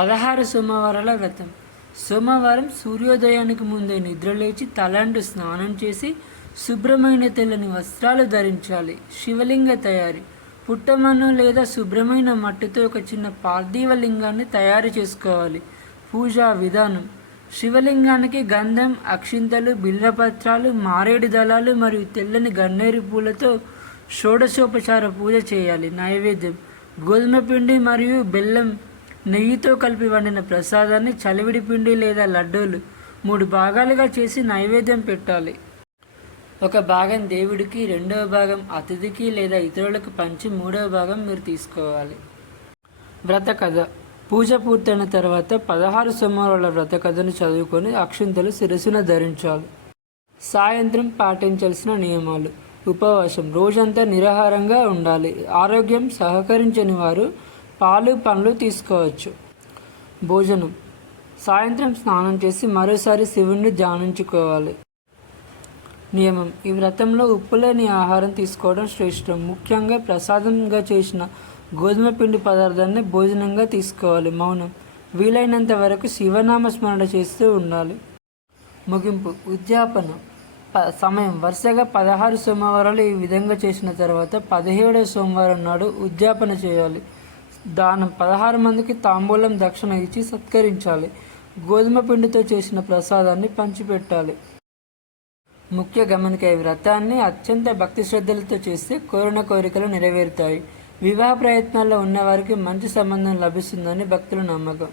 16 సోమవారాల వ్రతం. సోమవారం సూర్యోదయానికి ముందే నిద్రలేచి తలంటు స్నానం చేసి శుభ్రమైన తెల్లని వస్త్రాలు ధరించాలి. శివలింగ తయారీ. పుట్టమన్ను లేదా శుభ్రమైన మట్టితో ఒక చిన్న పార్థివ లింగాన్ని తయారు చేసుకోవాలి. పూజా విధానం. శివలింగానికి గంధం, అక్షింతలు, బిల్వపత్రాలు, మారేడు దళాలు మరియు తెల్లని గన్నేరు పూలతో షోడశోపచార పూజ చేయాలి. నైవేద్యం. గోధుమ పిండి మరియు బెల్లం నెయ్యితో కలిపి వండిన ప్రసాదాన్ని చలివిడి పిండి లేదా లడ్డూలు 3 భాగాలుగా చేసి నైవేద్యం పెట్టాలి. ఒక భాగం దేవుడికి, 2వ భాగం అతిథికి లేదా ఇతరులకు పంచి 3వ భాగం మీరు తీసుకోవాలి. వ్రత కథ. పూజ పూర్తయిన తర్వాత 16 సోమవారాల వ్రత కథను చదువుకొని అక్షింతలు శిరస్సున ధరించాలి. సాయంత్రం పాటించాల్సిన నియమాలు. ఉపవాసం. రోజంతా నిరాహారంగా ఉండాలి. ఆరోగ్యం సహకరించని వారు పాలు, పండ్లు తీసుకోవచ్చు. భోజనం. సాయంత్రం స్నానం చేసి మరోసారి శివుణ్ణి ధ్యానించుకోవాలి. నియమం. ఈ వ్రతంలో ఉప్పు లేని ఆహారం తీసుకోవడం శ్రేష్టం. ముఖ్యంగా ప్రసాదంగా చేసిన గోధుమ పిండి పదార్థాన్ని భోజనంగా తీసుకోవాలి. మౌనం. వీలైనంత వరకు శివనామ స్మరణ చేస్తూ ఉండాలి. ముగింపు. ఉద్యాపన సమయం. వరుసగా 16 సోమవారాలు ఈ విధంగా చేసిన తర్వాత 17వ సోమవారం నాడు ఉద్యాపన చేయాలి. దానం. 16 మందికి తాంబూలం దక్షిణ ఇచ్చి సత్కరించాలి. గోధుమ పిండితో చేసిన ప్రసాదాన్ని పంచిపెట్టాలి. ముఖ్య గమనిక. ఈ వ్రతాన్ని అత్యంత భక్తి శ్రద్ధలతో చేస్తే కోరిన కోరికలు నెరవేరుతాయి. వివాహ ప్రయత్నాల్లో ఉన్నవారికి మంచి సంబంధం లభిస్తుందని భక్తుల నమ్మకం.